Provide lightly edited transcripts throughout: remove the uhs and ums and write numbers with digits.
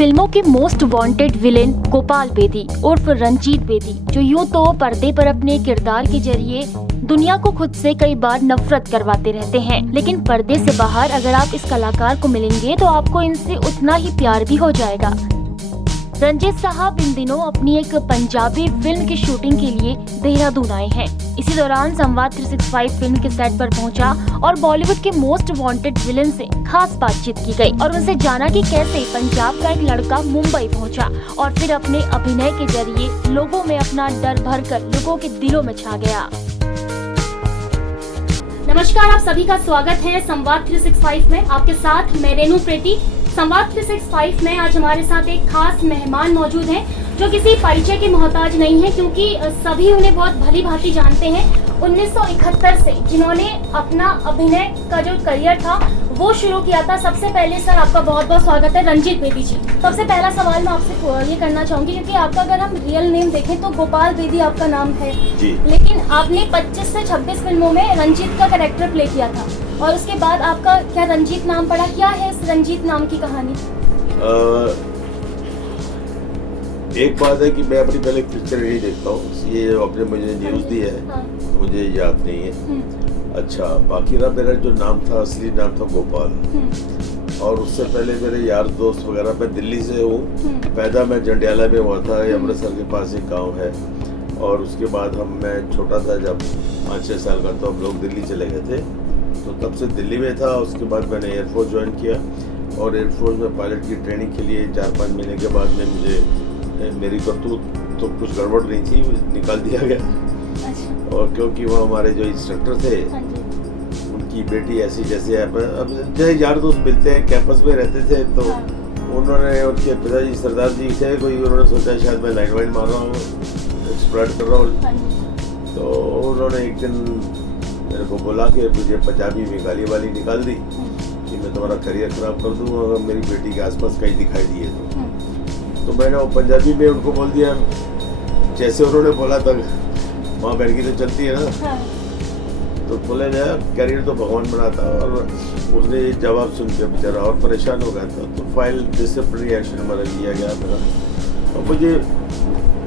फिल्मों के most wanted villain Gopal Bedi उर्फ रंजीत बेदी, जो यूं तो पर्दे पर अपने किरदार के जरिए दुनिया को खुद से कई बार नफरत करवाते रहते हैं, लेकिन पर्दे से बाहर अगर आप इस कलाकार को मिलेंगे तो आपको इनसे उतना ही प्यार भी हो जाएगा। रंजीत साहब इन दिनों अपनी एक पंजाबी फिल्म की शूटिंग के लिए देहरादून आए हैं। इसी दौरान संवाद 365 फिल्म के सेट पर पहुंचा और बॉलीवुड के मोस्ट वांटेड विलेन से खास बातचीत की गई और उनसे जाना कि कैसे पंजाब का एक लड़का मुंबई पहुंचा और फिर अपने अभिनय के जरिए लोगों में अपना डर भरकर लोगों के दिलों में छा गया। नमस्कार, आप सभी का स्वागत है संवाद 365 में। आपके साथ मैं रेनू प्रेती। संवाद 365 में आज हमारे साथ एक खास मेहमान मौजूद हैं जो किसी परिचय के मोहताज नहीं है, क्योंकि सभी उन्हें बहुत भली भांति जानते हैं। 1971 से जिन्होंने अपना अभिनय का जो करियर था वो शुरू किया था। सबसे पहले सर आपका बहुत बहुत स्वागत है रंजीत बेदी जी। सबसे पहला सवाल मैं आपसे ये करना चाहूंगी, क्योंकि आपका अगर हम रियल नेम देखें तो गोपाल बेदी आपका नाम है जी। लेकिन आपने 25 से 26 फिल्मों में रंजीत का कैरेक्टर प्ले किया था और उसके बाद आपका क्या रंजीत नाम पड़ा? क्या है इस रंजीत नाम की कहानी? एक बात है कि मैं अपनी पहले पिक्चर नहीं देखता हूँ, ये आपने मुझे न्यूज़ दी है। हाँ। मुझे याद नहीं है। अच्छा, बाकी रहा मेरा जो नाम था, असली नाम था गोपाल। और उससे पहले मेरे यार दोस्त वगैरह, मैं दिल्ली से हूँ। पैदा मैं जंडियाला में हुआ था, अमृतसर के पास एक गांव है। और उसके बाद मैं छोटा था, जब 5-6 साल का, तो हम लोग दिल्ली चले गए थे, तो तब से दिल्ली में था। उसके बाद मैंने एयरफोर्स ज्वाइन किया और एयरफोर्स में पायलट की ट्रेनिंग के लिए 4-5 महीने के बाद में मुझे मेरी करतूत तो कुछ गड़बड़ नहीं थी, निकाल दिया गया। अच्छा। और क्योंकि वो हमारे जो इंस्ट्रक्टर थे, उनकी बेटी ऐसी जैसे अब जैसे यार दोस्त मिलते हैं, कैंपस में रहते थे, तो उन्होंने, उनके पिताजी सरदार जी थे कोई, उन्होंने सोचा शायद मैं लाइन वाइन मार रहा हूँ, एक्सप्लोर कर रहा हूँ। तो उन्होंने एक दिन मेरे को बोला कि मुझे पंजाबी में गाली वाली निकाल दी कि मैं तुम्हारा करियर खराब कर दूँ अगर मेरी बेटी के आसपास कहीं दिखाई दिए तो मैंने वो पंजाबी में उनको बोल दिया, जैसे उन्होंने बोला था माँ बहन की तो चलती है ना। हाँ। तो बोले गया करियर तो भगवान बनाता, और उसने ये जवाब सुन के बेचारा और परेशान हो गया था। तो फाइल डिसिप्लिनरी एक्शन में लिया गया मेरा और मुझे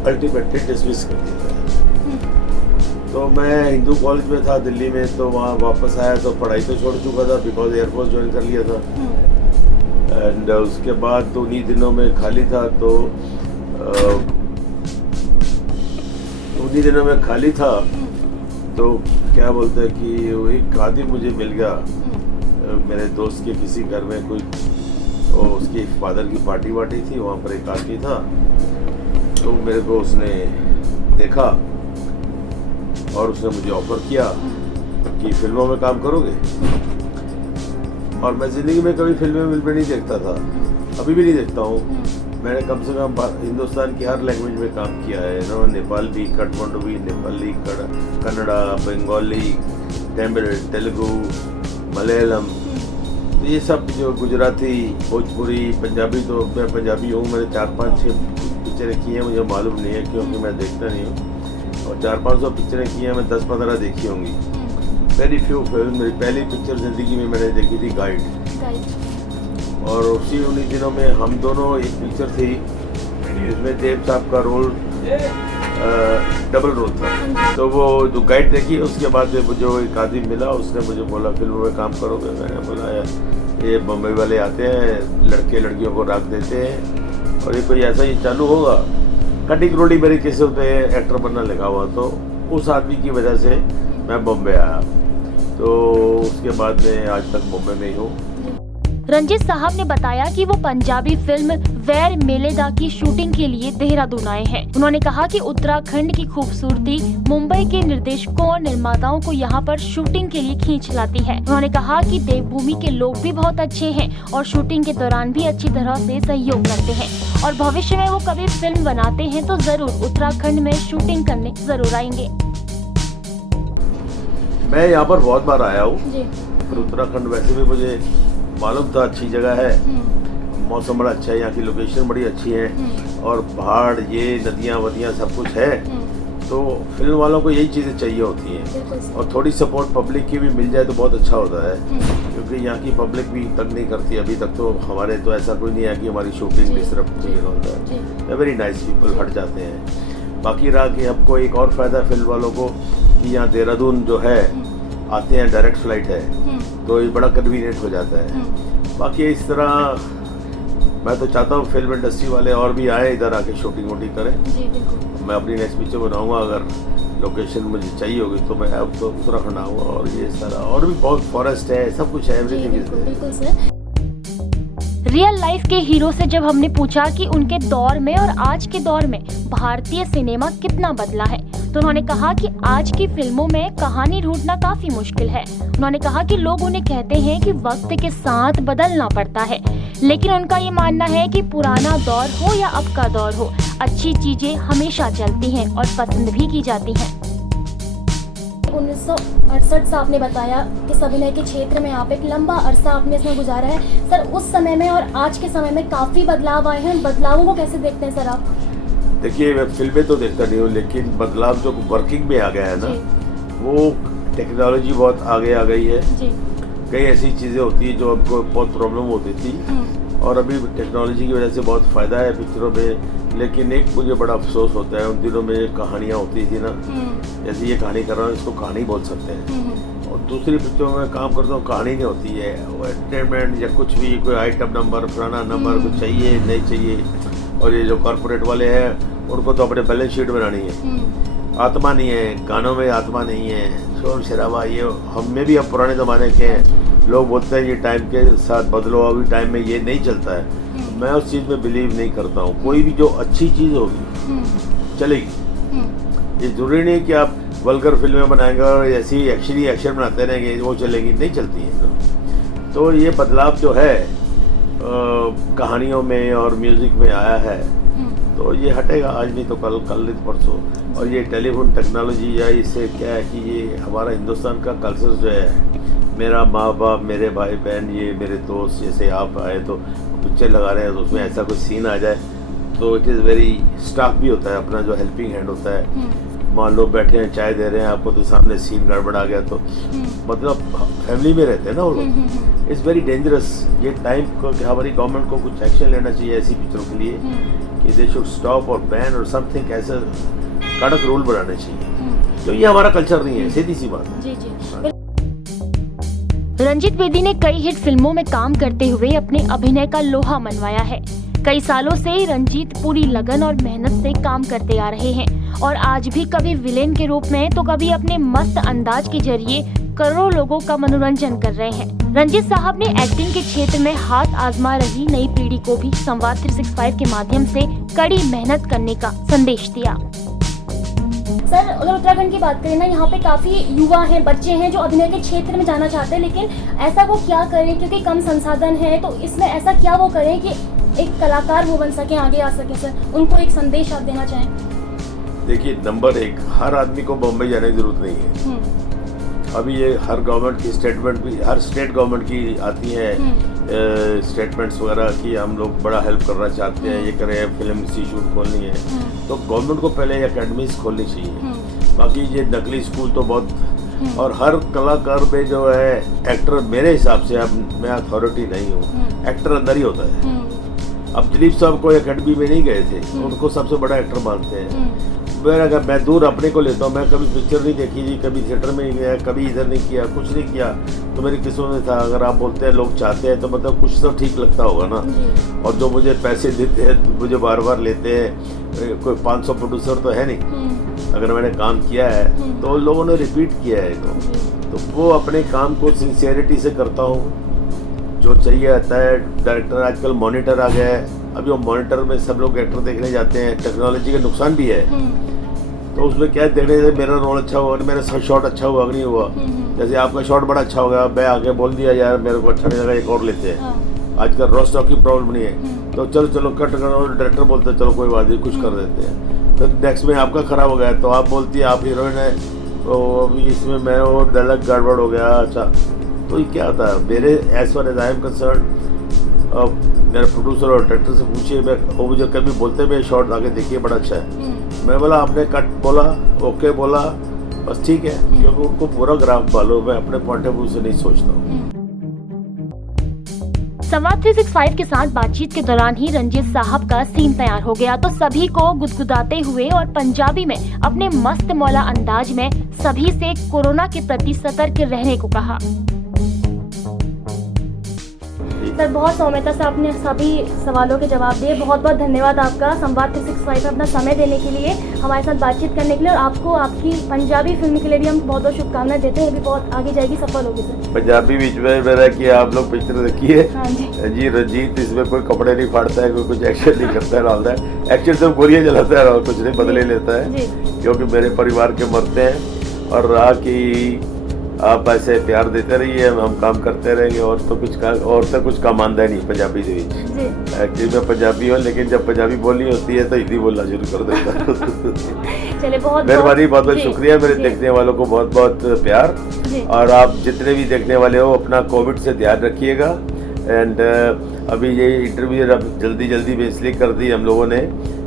अल्टीमेटली डिसमिस कर दिया गया। तो मैं हिंदू कॉलेज में था दिल्ली में, तो वहाँ वापस आया तो पढ़ाई तो छोड़ चुका था, बिकॉज एयरफोर्स ज्वाइन कर लिया था। एंड उसके बाद तो उन्हीं दिनों में खाली था, तो उन्हीं दिनों में खाली था, तो क्या बोलते हैं कि एक आदमी मुझे मिल गया मेरे दोस्त के किसी घर में, कोई तो उसकी फादर की पार्टी वार्टी थी, वहाँ पर एक आदमी था। तो मेरे को उसने देखा और उसने मुझे ऑफर किया कि फिल्मों में काम करोगे। और मैं ज़िंदगी में कभी फिल्में नहीं देखता था, अभी भी नहीं देखता हूँ। मैंने कम से कम हिंदुस्तान की हर लैंग्वेज में काम किया है ना, नेपाली, काठमांडवी, नेपाली, कन्नड़ा, बंगाली, तमिल, तेलुगु, मलयालम, तो ये सब जो गुजराती, भोजपुरी, पंजाबी, तो मैं पंजाबी हूँ। मैंने 4-5-6 पिक्चरें की हैं, मुझे मालूम नहीं है क्योंकि मैं देखता नहीं हूँ। और 400-500 पिक्चरें की हैं, मैं 10-15 देखी होंगी। Very few film. मेरी पहली पिक्चर ज़िंदगी में मैंने देखी थी गाइड। और उन्हीं दिनों में हम दोनों, एक पिक्चर थी जिसमें देव साहब का रोल डबल रोल था। तो वो जो गाइड देखी, उसके बाद मुझे एक आदमी मिला, उसने मुझे बोला फिल्मों में काम करोगे? मैंने बोला ये बम्बई वाले आते हैं, लड़के लड़कियों को रख देते हैं और ये कोई ऐसा ही चालू होगा। कटिंग रोटी मेरी किसी पे एक्टर बनना लगा हुआ, तो उस आदमी की वजह से मैं बॉम्बे आया। तो उसके बाद में आज तक बॉम्बे में ही हूँ। रंजीत साहब ने बताया कि वो पंजाबी फिल्म वैर मेलेदा की शूटिंग के लिए देहरादून आए हैं। उन्होंने कहा कि उत्तराखंड की खूबसूरती मुंबई के निर्देशकों और निर्माताओं को यहाँ पर शूटिंग के लिए खींच लाती है। उन्होंने कहा कि देवभूमि के लोग भी बहुत अच्छे हैं और शूटिंग के दौरान भी अच्छी तरह से सहयोग करते हैं और भविष्य में वो कभी फिल्म बनाते हैं तो जरूर उत्तराखंड में शूटिंग करने जरूर आएंगे। मैं यहाँ पर बहुत बार आया हूँ, पर उत्तराखंड वैसे भी मुझे मालूम था अच्छी जगह है, मौसम बड़ा अच्छा है, यहाँ की लोकेशन बड़ी अच्छी है और पहाड़, ये नदियाँ वदियाँ सब कुछ है। तो फिल्म वालों को यही चीज़ें चाहिए होती हैं और थोड़ी सपोर्ट पब्लिक की भी मिल जाए तो बहुत अच्छा होता है, क्योंकि यहाँ की पब्लिक भी तंग नहीं करती। अभी तक तो हमारे तो ऐसा कोई नहीं है कि हमारी शूटिंग डिसरप्ट नहीं होता है, वेरी नाइस पीपल, हट जाते हैं। बाकी रहा कि हमको एक और फ़ायदा है फिल्म वालों को कि यहाँ देहरादून जो है आते हैं, डायरेक्ट फ्लाइट है, तो ये बड़ा कन्वीनियंट हो जाता है। बाकी इस तरह मैं तो चाहता हूँ फिल्म इंडस्ट्री वाले और भी आए इधर आके शूटिंग वूटिंग करें। जी बिल्कुल। मैं अपनी नेक्स्ट पिक्चर बनाऊंगा, अगर लोकेशन मुझे चाहिए होगी तो मैं अब तो उत्तराखंड आऊँगा, और ये सारा और भी बहुत फॉरेस्ट है, सब कुछ है, एवरीथिंग इज देयर। बिल्कुल सर। रियल लाइफ के हीरो से जब हमने पूछा कि उनके दौर में और आज के दौर में भारतीय सिनेमा कितना बदला है, तो उन्होंने कहा कि आज की फिल्मों में कहानी ढूंढना काफी मुश्किल है। उन्होंने कहा कि लोग उन्हें कहते हैं कि वक्त के साथ बदलना पड़ता है, लेकिन उनका ये मानना है कि पुराना दौर हो या अब का दौर हो, अच्छी चीजें हमेशा चलती हैं और पसंद भी की जाती हैं। 1968 से आपने बताया कि अभिनय के क्षेत्र में आप एक लंबा अरसा आपने इसमें गुजारा है सर। उस समय में और आज के समय में काफ़ी बदलाव आए हैं, बदलावों को कैसे देखते हैं सर आप? देखिए, मैं फिल्में तो देखता नहीं हूँ, लेकिन बदलाव जो वर्किंग में आ गया है ना, वो टेक्नोलॉजी बहुत आगे आ गई है। कई ऐसी चीज़ें होती हैं जो हमको बहुत प्रॉब्लम होती थी, और अभी टेक्नोलॉजी की वजह से बहुत फ़ायदा है पिक्चरों में। लेकिन एक मुझे बड़ा अफसोस होता है, उन दिनों में कहानियाँ होती थी ना, जैसे ये कहानी कर रहा हूँ, इसको कहानी बोल सकते हैं, और दूसरी पिक्चरों में काम करता हूँ कहानी नहीं होती है, वो एंटरटेनमेंट या कुछ भी, कोई आइटम नंबर, पुराना नंबर कुछ चाहिए नहीं चाहिए। और ये जो कॉर्पोरेट वाले हैं उनको तो अपने बैलेंस शीट बनानी है, आत्मा नहीं है, गानों में आत्मा नहीं है, शोर शराबा। ये हम में भी अब पुराने ज़माने के हैं, लोग बोलते हैं ये टाइम के साथ बदलो, अभी टाइम में ये नहीं चलता है। मैं उस चीज़ में बिलीव नहीं करता हूँ। कोई भी जो अच्छी चीज़ होगी चलेगी, ये ज़रूरी नहीं कि आप वल्गर फिल्में बनाएंगे और ऐसी एक्शन बनाते रहेंगे वो चलेगी, नहीं चलती है। तो ये बदलाव जो है कहानियों में और म्यूज़िक में आया है, तो ये हटेगा, आज नहीं तो कल, कल नहीं तो परसों। और ये टेलीफोन टेक्नोलॉजी या इससे क्या है कि ये हमारा हिंदुस्तान का कल्चर जो है, मेरा माँ बाप, मेरे भाई बहन, ये मेरे दोस्त, जैसे आप आए तो पिक्चर लगा रहे हैं तो उसमें ऐसा कोई सीन आ जाए तो इट इज़ वेरी स्टाफ भी होता है, अपना जो हेल्पिंग हैंड होता है। मान लो बैठे हैं, चाय दे रहे हैं आपको, तो सामने सीन गड़बड़ आ गया तो मतलब फैमिली में रहते हैं ना वो लोग, इट्स वेरी डेंजरस। ये टाइम को कि हमारी गवर्नमेंट को कुछ एक्शन लेना चाहिए ऐसी पिक्चरों के लिए कि दे शुड स्टॉप और बैन और समथिंग, ऐसा कड़क रूल बनाने चाहिए, तो ये हमारा कल्चर नहीं है, सीधी सी बात है। जी जी। रंजीत बेदी ने कई हिट फिल्मों में काम करते हुए अपने अभिनय का लोहा मनवाया है। कई सालों से रंजीत पूरी लगन और मेहनत से काम करते आ रहे हैं, और आज भी कभी विलेन के रूप में तो कभी अपने मस्त अंदाज के जरिए करोड़ों लोगों का मनोरंजन कर रहे हैं। रंजीत साहब ने एक्टिंग के क्षेत्र में हाथ आजमा रही नई पीढ़ी को भी संवाद 365 के माध्यम से कड़ी मेहनत करने का संदेश दिया। सर, अगर उत्तराखंड की बात करें ना, यहाँ पे काफ़ी युवा हैं, बच्चे हैं जो अभिनय के क्षेत्र में जाना चाहते हैं, लेकिन ऐसा वो क्या करें क्योंकि कम संसाधन है, तो इसमें ऐसा क्या वो करें कि एक कलाकार वो बन सकें, आगे आ सकें? सर, उनको एक संदेश आप देना चाहें? देखिए, नंबर एक, हर आदमी को बॉम्बे जाने की जरूरत नहीं है। अभी ये हर गवर्नमेंट की स्टेटमेंट भी, हर स्टेट गवर्नमेंट की आती है स्टेटमेंट्स वगैरह कि हम लोग बड़ा हेल्प करना चाहते हैं, ये करें, फिल्म इंस्टीट्यूट खोलनी है, तो गवर्नमेंट को पहले एकेडमीज खोलनी चाहिए। बाकी ये नकली स्कूल तो बहुत, और हर कलाकार में जो है एक्टर, मेरे हिसाब से, अब मैं अथॉरिटी नहीं हूँ, एक्टर अंदर ही होता है। अब दिलीप साहब को एकेडमी में नहीं गए थे, उनको सबसे बड़ा एक्टर मानते हैं। अगर मैं दूर अपने को लेता हूँ, मैं कभी पिक्चर नहीं देखी जी, कभी थिएटर में नहीं गया, कभी इधर नहीं किया, कुछ नहीं किया, तो मेरी किस्मत में था। अगर आप बोलते हैं लोग चाहते हैं तो मतलब कुछ तो ठीक लगता होगा ना। और जो मुझे पैसे देते हैं, मुझे बार बार लेते हैं, कोई 500 प्रोड्यूसर तो है नहीं। अगर मैंने काम किया है तो लोगों ने रिपीट किया है, तो वो अपने काम को सिंसियरिटी से करता हूँ, जो चाहिए आता है। डायरेक्टर आजकल मॉनिटर आ गया है, अभी वो मॉनिटर में सब लोग एक्टर देखने जाते हैं, टेक्नोलॉजी का नुकसान भी है। तो उसमें क्या देखने से मेरा रोल अच्छा हुआ, मेरा शॉट अच्छा हुआ नहीं हुआ, जैसे आपका शॉट बड़ा अच्छा हो गया, मैं आगे बोल दिया यार मेरे को अच्छा नहीं लगा, एक और लेते हैं। आजकल रॉ स्टॉक की प्रॉब्लम नहीं है, तो चलो कट करो, डायरेक्टर बोलते हैं चलो कोई बात नहीं, कुछ कर देते हैं। तो नेक्स्ट में आपका खराब हो गया तो आप बोलती है आप हीरोइन है, तो अभी इसमें मैं वो डायलॉग गड़बड़ हो गया। अच्छा, तो ये क्या होता है मेरे as far as I am concern, मेरे प्रोड्यूसर और डायरेक्टर से पूछिए, वो मुझे कभी बोलते हैं शॉट आगे देखिए बड़ा अच्छा है, मैं बोला आपने कट बोला, ओके बोला, बस ठीक है, क्योंकि उनको पूरा ग्राफ मालूम है, अपने पॉइंट ऑफ व्यू से नहीं सोचता हूँ। संवाद 365 के साथ बातचीत के दौरान ही रंजीत साहब का सीन तैयार हो गया तो सभी को गुदगुदाते हुए और पंजाबी में अपने मस्त मौला अंदाज में सभी से कोरोना के प्रति सतर्क रहने को कहा। सर बहुत सौम्यता से आपने सभी सवालों के जवाब दिए। बहुत बहुत धन्यवाद आपका संवाद 365 में अपना समय देने के लिए, हमारे साथ बातचीत करने के लिए, और आपको आपकी पंजाबी फिल्म के लिए भी हम बहुत बहुत शुभकामनाएं देते हैं। ये भी बहुत आगे जाएगी, सफल होगी सर। पंजाबी बीच में मेरा कि आप लोग पिक्चर देखिए। हाँ जी रंजीत इसमें कोई कपड़े नहीं फाड़ता है, कोई कुछ एक्शन नहीं करता है, डालता है एक्शन सिर्फ गोलियां जलाता है और कुछ नहीं बदले लेता है, क्योंकि मेरे परिवार के मरते हैं। और रहा कि आप ऐसे प्यार देते रहिए, हम काम करते रहेंगे, और तो कुछ काम आंदा नहीं पंजाबी दे विच। एक्चुअली मैं पंजाबी हूँ, लेकिन जब पंजाबी बोलनी होती है तो हिंदी बोलना शुरू कर देता। चलिए बहुत मेहरबानी, बहुत बहुत शुक्रिया। मेरे देखने वालों को बहुत बहुत प्यार, और आप जितने भी देखने वाले हो अपना कोविड से ध्यान रखिएगा। एंड अभी ये इंटरव्यू जल्दी में इसलिए कर दी हम लोगों ने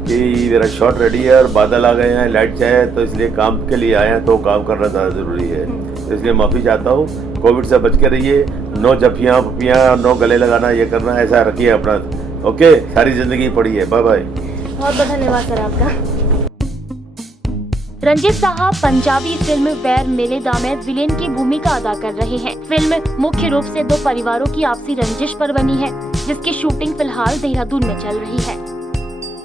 कि मेरा शॉट रेडी है और बादल आ गए हैं, लाइट चाहिए, तो इसलिए काम के लिए आए हैं, तो काम करना ज़्यादा ज़रूरी है। तो इसलिए माफ़ी चाहता हूँ, कोविड से बच के रहिए, नो जफियाँ पपियाँ, नो गले लगाना, ये करना, ऐसा रखिए अपना। ओके, सारी ज़िंदगी पड़ी है। Bye bye. बहुत बहुत धन्यवाद सर आपका। रंजीत साहब पंजाबी फिल्म वैर मेलेदा में विलेन की भूमिका अदा कर रहे हैं। फिल्म मुख्य रूप से दो परिवारों की आपसी रंजिश पर बनी है, जिसकी शूटिंग फिलहाल देहरादून में चल रही है।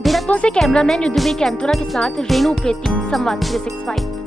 देहरादून से कैमरामैन युद्धवीर कैंतुरा के साथ रेणु प्रेती, संवाद 365।